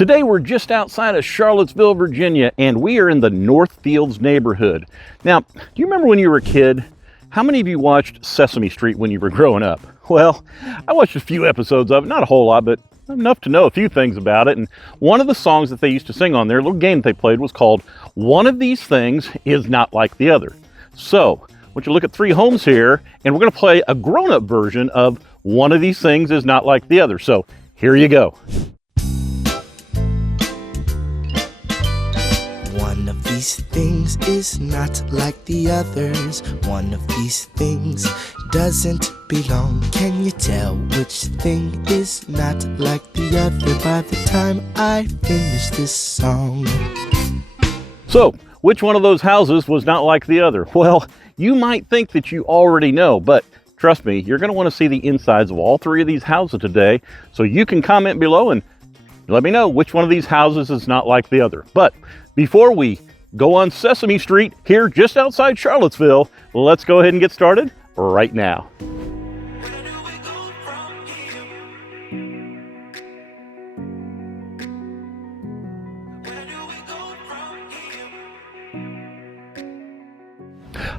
Today we're just outside of Charlottesville, Virginia, and we are in the Northfields neighborhood. Now, do you remember when you were a kid? How many of you watched Sesame Street when you were growing up? Well, I watched a few episodes of it, not a whole lot, but enough to know a few things about it. And one of the songs that they used to sing on there, a little game they played, was called One of These Things Is Not Like the Other. So, I want you to look at three homes here, and we're going to play a grown-up version of One of These Things Is Not Like the Other. So, here you go. One of these things is not like the others. One of these things doesn't belong. Can you tell which thing is not like the other by the time I finish this song? So, which one of those houses was not like the other? Well, you might think that you already know, but trust me, you're going to want to see the insides of all three of these houses today, so you can comment below and let me know which one of these houses is not like the other. But before we go on Sesame Street here just outside Charlottesville, let's go ahead and get started right now.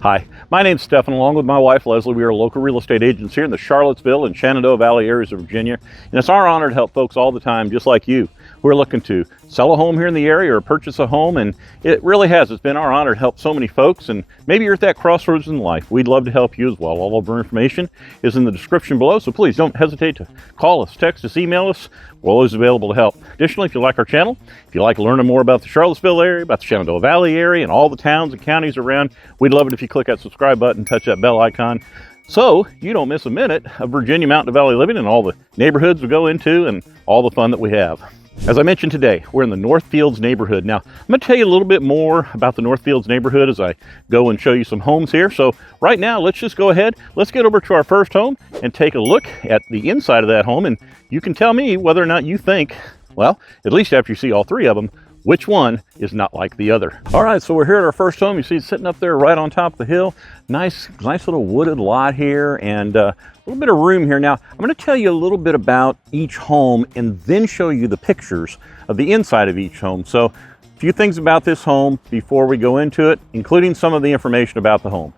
Hi, my name's Stefan. Along with my wife Leslie, we are local real estate agents here in the Charlottesville and Shenandoah Valley areas of Virginia. And it's our honor to help folks all the time, just like you, who are looking to sell a home here in the area or purchase a home. And it really has. It's been our honor to help so many folks. And maybe you're at that crossroads in life. We'd love to help you as well. All of our information is in the description below. So please don't hesitate to call us, text us, email us. We're always available to help. Additionally, if you like our channel, if you like learning more about the Charlottesville area, about the Shenandoah Valley area, and all the towns and counties around, we'd love it if you click that subscribe button, touch that bell icon, so you don't miss a minute of Virginia Mountain Valley living and all the neighborhoods we go into and all the fun that we have. As I mentioned today, we're in the Northfields neighborhood. Now, I'm going to tell you a little bit more about the Northfields neighborhood as I go and show you some homes here. So right now, let's just go ahead. Let's get over to our first home and take a look at the inside of that home. And you can tell me whether or not you think, well, at least after you see all three of them, which one is not like the other. All right, so we're here at our first home. You see it sitting up there right on top of the hill. Nice little wooded lot here, and a little bit of room here. Now, I'm going to tell you a little bit about each home and then show you the pictures of the inside of each home. So, a few things about this home before we go into it, including some of the information about the home.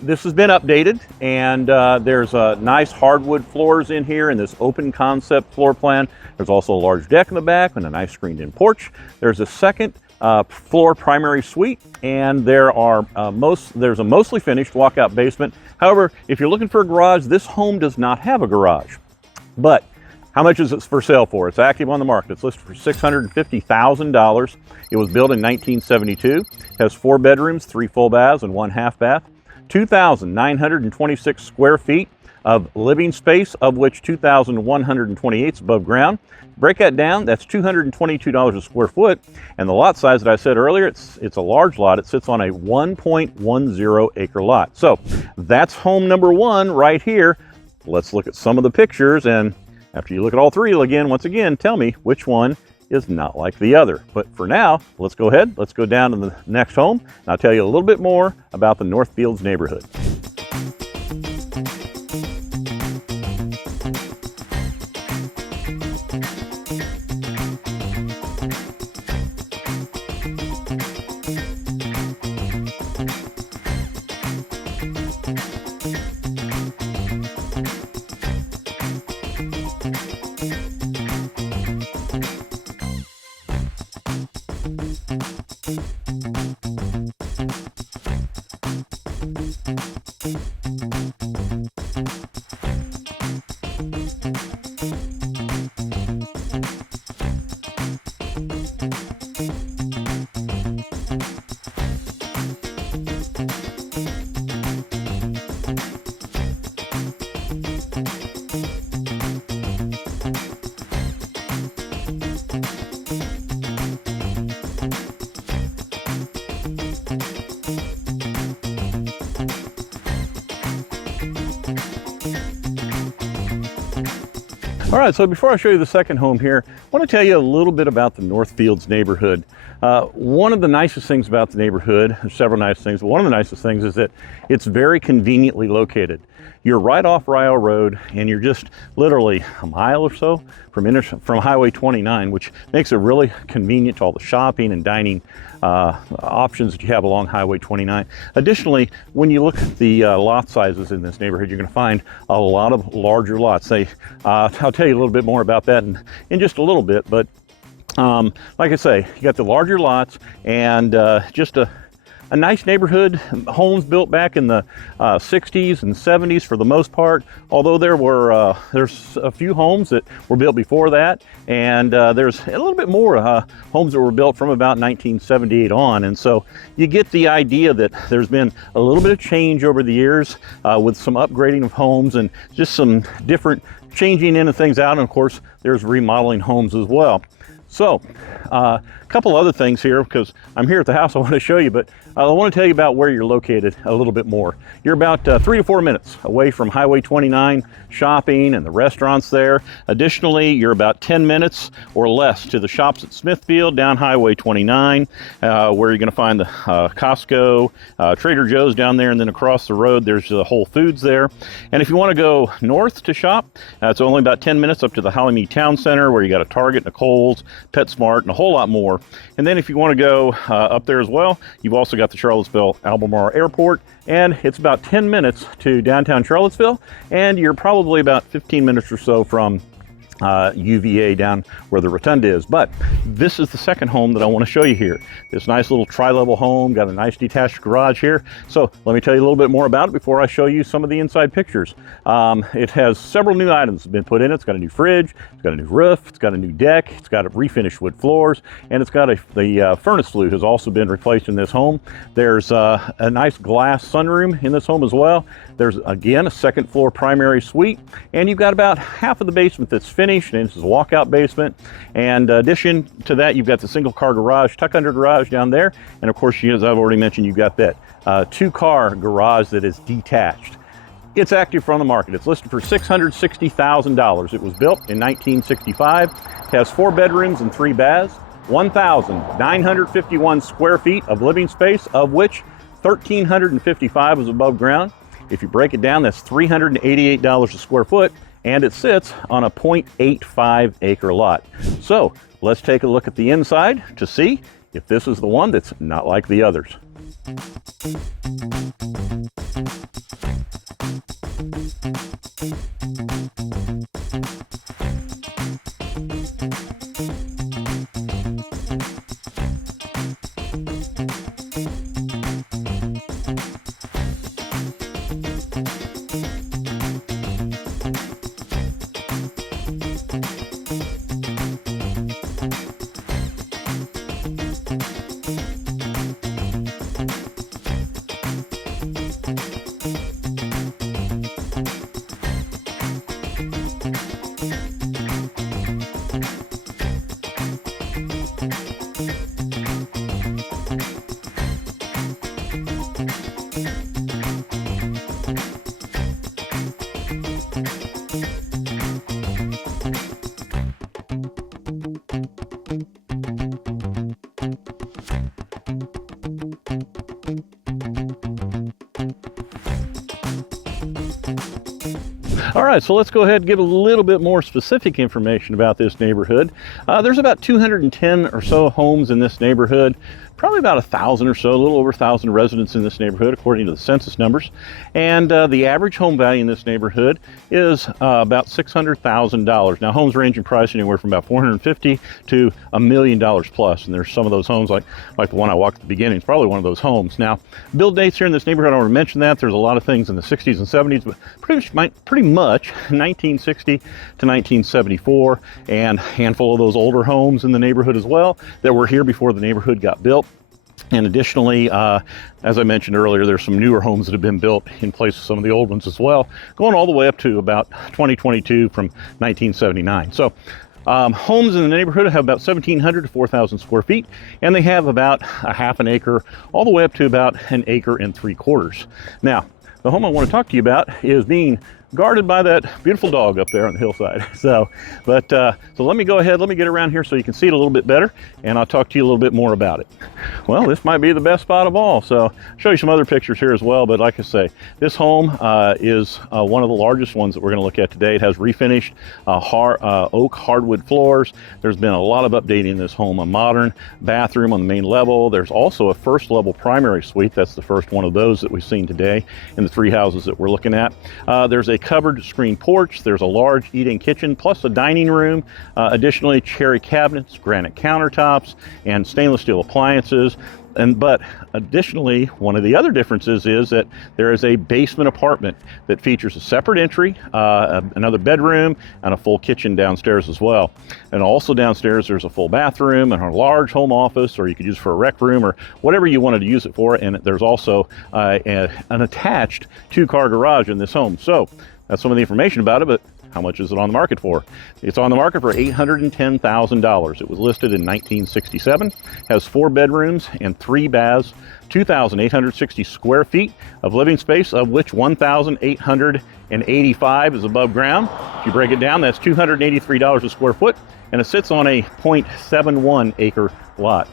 This has been updated, and there's nice hardwood floors in here in this open concept floor plan. There's also a large deck in the back and a nice screened-in porch. There's a second floor primary suite, and there's a mostly finished walkout basement. However, if you're looking for a garage, this home does not have a garage. But how much is it for sale for? It's active on the market. It's listed for $650,000. It was built in 1972. It has 4 bedrooms, 3 full baths, and 1 half bath. 2,926 square feet of living space, of which 2,128 is above ground. Break that down, that's $222 a square foot. And the lot size that I said earlier, it's a large lot. It sits on a 1.10 acre lot. So that's home number one right here. Let's look at some of the pictures, and after you look at all three again, once again, tell me which one is not like the other. But for now, let's go ahead, let's go down to the next home, and I'll tell you a little bit more about the Northfields neighborhood. All right, so before I show you the second home here, I want to tell you a little bit about the Northfields neighborhood. One of the nicest things about the neighborhood, there's several nice things, but one of the nicest things is that it's very conveniently located. You're right off Rio Road, and you're just literally a mile or so from Highway 29, which makes it really convenient to all the shopping and dining options that you have along Highway 29. Additionally, when you look at the lot sizes in this neighborhood, you're going to find a lot of larger lots. I'll tell you a little bit more about that in just a little bit, but like I say, you got the larger lots and just a nice neighborhood. Homes built back in the 60s and 70s for the most part, although there's a few homes that were built before that, and there's a little bit more homes that were built from about 1978 on. And so you get the idea that there's been a little bit of change over the years with some upgrading of homes and just some different changing in of things out, and of course there's remodeling homes as well. So a couple other things here, because I'm here at the house I want to show you, but I want to tell you about where you're located a little bit more. You're about 3 to 4 minutes away from Highway 29 shopping and the restaurants there. Additionally, you're about 10 minutes or less to the shops at Smithfield down Highway 29, where you're going to find the Costco, Trader Joe's down there, and then across the road there's the Whole Foods there. And if you want to go north to shop, it's only about 10 minutes up to the Hollymead Town Center, where you got a Target and a Kohl's, PetSmart, and a whole lot more. And then if you want to go up there as well, you've also got the Charlottesville Albemarle Airport, and it's about 10 minutes to downtown Charlottesville, and you're probably about 15 minutes or so from UVA down where the rotunda is. But this is the second home that I want to show you here. This nice little tri-level home, got a nice detached garage here. So let me tell you a little bit more about it before I show you some of the inside pictures. It has several new items that have been put in it. It's got a new fridge, it's got a new roof, it's got a new deck, it's got a refinished wood floors, and it's got the furnace flue has also been replaced in this home. There's a nice glass sunroom in this home as well. There's again a second floor primary suite, and you've got about half of the basement that's finished, and this is a walkout basement. And in addition to that, you've got the single car garage, tuck under garage down there, and of course, as I've already mentioned, you've got that 2-car garage that is detached. It's active on the market. It's listed for $660,000. It was built in 1965. It has 4 bedrooms and 3 baths, 1,951 square feet of living space, of which 1,355 is above ground. If you break it down, that's $388 a square foot, and it sits on a 0.85 acre lot. So let's take a look at the inside to see if this is the one that's not like the others. All right, so let's go ahead and give a little bit more specific information about this neighborhood. There's about 210 or so homes in this neighborhood, probably about 1,000 or so, a little over 1,000 residents in this neighborhood according to the census numbers. And the average home value in this neighborhood is about $600,000. Now, homes range in price anywhere from about $450,000 to $1 million plus. And there's some of those homes like the one I walked at the beginning. It's probably one of those homes. Now, build dates here in this neighborhood, I already mentioned that. There's a lot of things in the 60s and 70s, but pretty much 1960 to 1974, and a handful of those older homes in the neighborhood as well that were here before the neighborhood got built. And additionally, as I mentioned earlier, there's some newer homes that have been built in place of some of the old ones as well, going all the way up to about 2022 from 1979. So homes in the neighborhood have about 1,700 to 4,000 square feet, and they have about a half an acre all the way up to about 1.75 acres. Now, the home I want to talk to you about is being guarded by that beautiful dog up there on the hillside. So let me go ahead, let me get around here so you can see it a little bit better, and I'll talk to you a little bit more about it. Well, this might be the best spot of all. So I'll show you some other pictures here as well, but like I say, this home is one of the largest ones that we're gonna look at today. It has refinished oak hardwood floors. There's been a lot of updating in this home, a modern bathroom on the main level. There's also a first level primary suite. That's the first one of those that we've seen today in the 3 houses that we're looking at. There's a covered screen porch. There's a large eat-in kitchen plus a dining room. Additionally, cherry cabinets, granite countertops, and stainless steel appliances. But additionally, one of the other differences is that there is a basement apartment that features a separate entry, another bedroom, and a full kitchen downstairs as well. And also downstairs, there's a full bathroom and a large home office, or you could use it for a rec room or whatever you wanted to use it for. And there's also an attached 2-car garage in this home. So that's some of the information about it, but how much is it on the market for? It's on the market for $810,000. It was listed in 1967, has 4 bedrooms and 3 baths, 2,860 square feet of living space, of which 1,885 is above ground. If you break it down, that's $283 a square foot, and it sits on a 0.71 acre lot.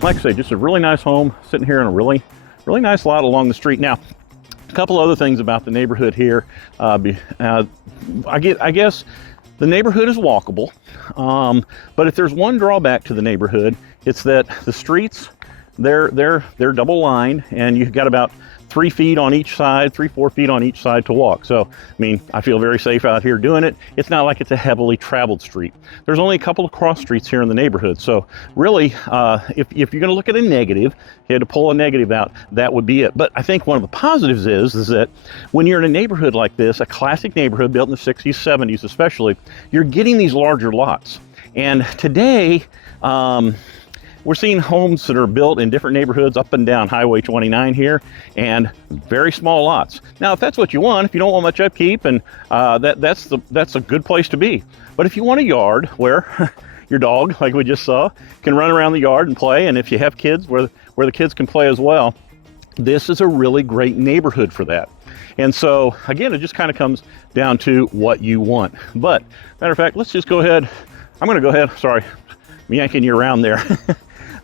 Like I say, just a really nice home sitting here in a really nice lot along the street. Now, a couple other things about the neighborhood here. I guess the neighborhood is walkable, but if there's one drawback to the neighborhood, it's that the streets, they're double lined, and you've got about 3 feet on each side, 4 feet on each side to walk. So, I mean, I feel very safe out here doing it. It's not like it's a heavily traveled street. There's only a couple of cross streets here in the neighborhood. So really, if you're gonna look at a negative, you had to pull a negative out, that would be it. But I think one of the positives is that when you're in a neighborhood like this, a classic neighborhood built in the 60s, 70s especially, you're getting these larger lots. And today, we're seeing homes that are built in different neighborhoods up and down Highway 29 here, and very small lots. Now, if that's what you want, if you don't want much upkeep, and that's a good place to be. But if you want a yard where your dog, like we just saw, can run around the yard and play, and if you have kids where the kids can play as well, this is a really great neighborhood for that. And so, again, it just kind of comes down to what you want. But, matter of fact, let's just go ahead. I'm going to go ahead. Sorry, I'm yanking you around there.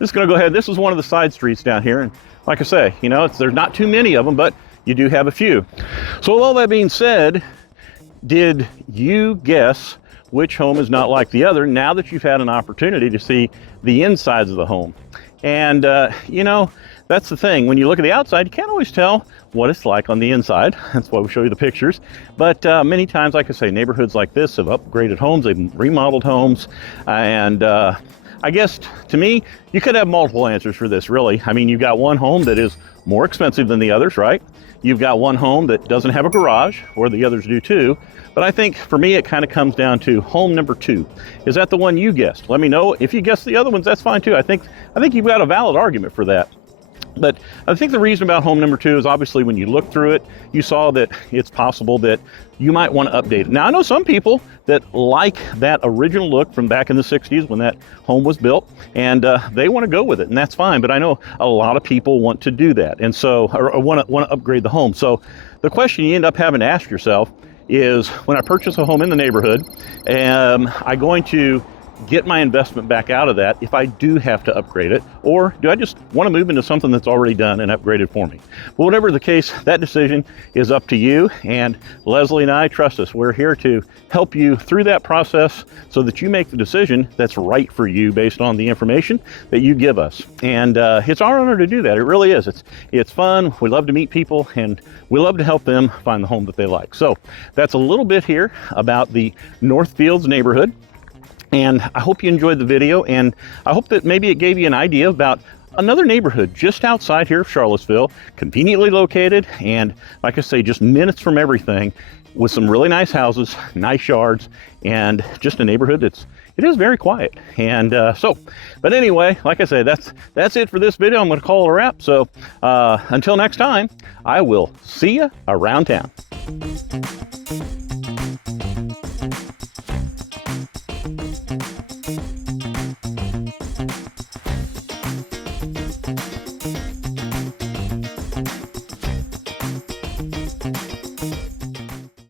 Just going to go ahead. This is one of the side streets down here. And like I say, you know, there's not too many of them, but you do have a few. So with all that being said, did you guess which home is not like the other now that you've had an opportunity to see the insides of the home? And, you know, that's the thing. When you look at the outside, you can't always tell what it's like on the inside. That's why we show you the pictures. But many times, like I say, neighborhoods like this have upgraded homes, they've remodeled homes, and I guess, to me, you could have multiple answers for this, really. I mean, you've got one home that is more expensive than the others, right? You've got one home that doesn't have a garage, or the others do too. But I think, for me, it kind of comes down to home number 2. Is that the one you guessed? Let me know. If you guessed the other ones, that's fine too. I think you've got a valid argument for that. But I think the reason about home number 2 is obviously when you look through it, you saw that it's possible that you might want to update it. Now, I know some people that like that original look from back in the 60s when that home was built, and they want to go with it, and that's fine. But I know a lot of people want to do that, and so, or want to upgrade the home. So the question you end up having to ask yourself is, when I purchase a home in the neighborhood, am I going to get my investment back out of that if I do have to upgrade it, or do I just want to move into something that's already done and upgraded for me? But whatever the case, that decision is up to you, and Leslie and I, trust us, we're here to help you through that process so that you make the decision that's right for you based on the information that you give us. And it's our honor to do that. It really is. It's fun. We love to meet people, and we love to help them find the home that they like. So that's a little bit here about the Northfields neighborhood. And I hope you enjoyed the video, and I hope that maybe it gave you an idea about another neighborhood just outside here of Charlottesville, conveniently located, and like I say, just minutes from everything, with some really nice houses, nice yards, and just a neighborhood it is very quiet. And but anyway, like I say, that's it for this video. I'm going to call it a wrap. So until next time, I will see you around town.